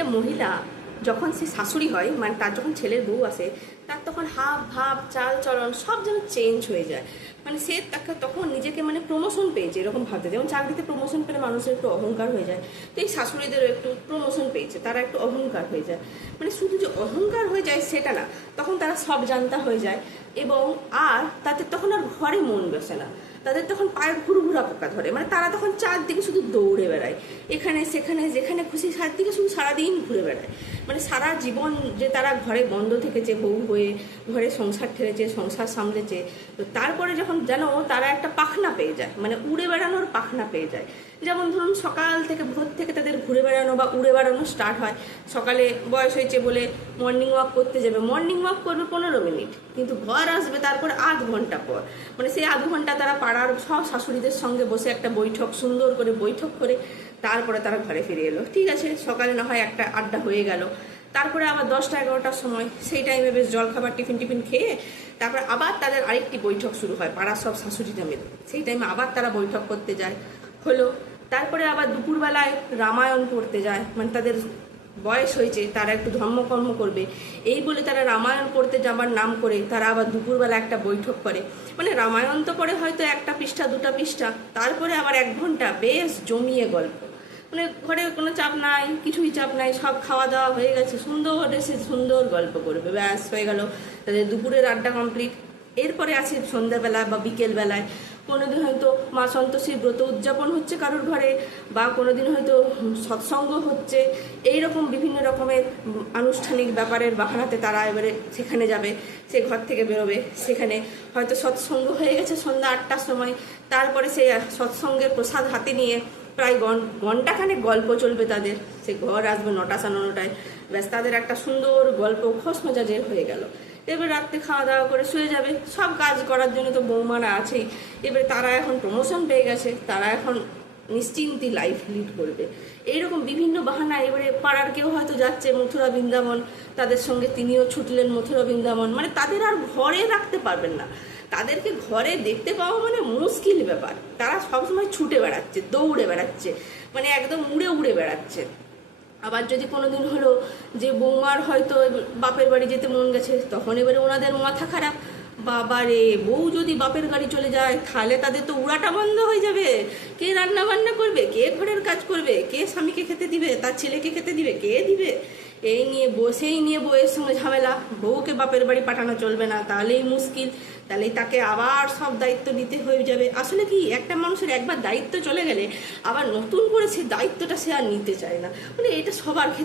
একটা মহিলা যখন সে শাশুড়ি হয় মানে তার যখন ছেলের বউ আসে তার তখন হাব, ভাব, চাল, চলন সব যেন চেঞ্জ হয়ে যায়। মানে সে তাকে তখন নিজেকে মানে প্রমোশন পেয়েছে, এরকম ভাবতে। যেমন চাকরিতে প্রমোশন পেলে মানুষের একটু অহংকার হয়ে যায়, তো এই শাশুড়িদেরও একটু প্রমোশন পেয়েছে, তারা একটু অহংকার হয়ে যায়। মানে শুধু যে অহংকার হয়ে যায় সেটা না, তখন তারা সব জানতা হয়ে যায় এবং আর তাদের তখন আর ঘরে মন বসে না। তাদের তখন পায়ের ঘুরঘুরা পোকা ধরে। মানে তারা তখন চারদিকে শুধু দৌড়ে বেড়ায়। এখানে, সেখানে, যেখানে খুশি, চারদিকে শুধু সারাদিন ঘুরে বেড়ায়। মানে সারা জীবন যে তারা ঘরে বন্ধ থেকেছে, বউ হয়ে ঘরে সংসার ঠেলেছে, সংসার সামলেছে, তো তারপরে যখন যেন তারা একটা পাখনা পেয়ে যায় মানে উড়ে বেড়ানোর পাখনা পেয়ে যায়। যেমন ধরুন সকাল থেকে ভোর থেকে তাদের ঘুরে বেড়ানো বা উড়ে বেড়ানো স্টার্ট হয়। সকালে বয়স হয়েছে বলে মর্নিং ওয়াক করতে যাবে মর্নিং ওয়াক করবে পনেরো মিনিট, কিন্তু ঘর আসবে তারপর আধ ঘণ্টা পর। মানে সেই আধ ঘণ্টা তারা পাড়ার সব শাশুড়িদের সঙ্গে বসে একটা বৈঠক, সুন্দর করে বৈঠক করে তারপরে তারা ঘরে ফিরে এলো। ঠিক আছে, সকালে না হয় একটা আড্ডা হয়ে গেল তারপরে আবার দশটা, এগারোটার সময় সেই টাইমে বেশ জলখাবার, টিফিন টিফিন খেয়ে তারপরে আবার তাদের আরেকটি বৈঠক শুরু হয়, পাড়ার সব শাশুড়িরা মিলে। সেই টাইমে আবার তারা বৈঠক করতে যায়। হলো, তারপরে আবার দুপুরবেলায় রামায়ণ পড়তে যায়। মানে তাদের বয়স হয়েছে, তারা একটু ধর্মকর্ম করবে। এই বলে তারা রামায়ণ পড়তে যাবার নাম করে তারা আবার দুপুরবেলা একটা বৈঠক করে। মানে রামায়ণ তো পড়ে হয়তো একটা পৃষ্ঠা, দুটা পৃষ্ঠা। তারপরে আবার এক ঘণ্টা বেশ জমিয়ে গল্প। মানে ঘরে কোনো চাপ নাই, কিছুই চাপ নাই, সব খাওয়া দাওয়া হয়ে গেছে। সুন্দর এসে সুন্দর গল্প করবে। ব্যাস, হয়ে গেল। তাদের দুপুরের আড্ডা কমপ্লিট এরপরে আসি সন্ধ্যাবেলা বা বিকেলবেলায়। কোনোদিন হয়তো মা সন্তোষীর ব্রত উদযাপন হচ্ছে কারোর ঘরে, বা কোনোদিন হয়তো সৎসঙ্গ হচ্ছে। এই রকম বিভিন্ন রকমের আনুষ্ঠানিক ব্যাপারের বাহানাতে তারা এবারে সেখানে যাবে, সে ঘর থেকে বেরোবে। সেখানে হয়তো সৎসঙ্গ হয়ে গেছে সন্ধ্যা আটটার সময়। তারপরে সেই সৎসঙ্গের প্রসাদ হাতে নিয়ে প্রায় ঘন- ঘন্টাখানেক গল্প চলবে তাদের। সে ঘর আসবে নটা সাড়ে নটায়। ব্যাস, তাদের একটা সুন্দর গল্প খোস মজাজের হয়ে গেল। এবার রাত্রে খাওয়া দাওয়া করে শুয়ে যাবে। সব কাজ করার জন্য তো বৌমারা আছেই। এবার তারা এখন প্রমোশন পেয়ে গেছে। তারা এখন নিশ্চিন্তি লাইফ লিড করবে। এইরকম বিভিন্ন বাহানা এবারে পাড়ার কেউ হয়তো যাচ্ছে মথুরা বৃন্দাবন, তাদের সঙ্গে তিনিও ছুটলেন মথুরা বৃন্দাবন। মানে তাদের আর ঘরে রাখতে পারবেন না। তাদেরকে ঘরে দেখতে পাওয়া মানে মুশকিল ব্যাপার। তারা সবসময় ছুটে বেড়াচ্ছে, দৌড়ে বেড়াচ্ছে মানে একদম উড়ে উড়ে বেড়াচ্ছে। আবার যদি কোনোদিন হলো যে বৌমার হয়তো বাপের বাড়ি যেতে মন গেছে, তখন এবারে ওনাদের মাথা খারাপ বাবা রে বউ যদি বাপের গাড়ি চলে যায়, তাহলে তাদের তো উড়াটা বন্ধ হয়ে যাবে। কে রান্না বান্না করবে, কে ঘরের কাজ করবে, কে স্বামীকে খেতে দিবে, তার ছেলেকে খেতে দিবে, কে দিবে? এই নিয়ে বসেই নিয়ে বউয়ের সঙ্গে ঝামেলা। বউকে বাপের বাড়ি পাঠানো চলবে না, তাহলেই মুশকিল। তাহলে তাকে আবার সব দায়িত্ব নিতে হয়ে যাবে। আসলে কি, একটা মানুষের একবার দায়িত্ব চলে গেলে, আবার নতুন করে সে দায়িত্বটা সে আর নিতে চায় না। মানে এটা সবার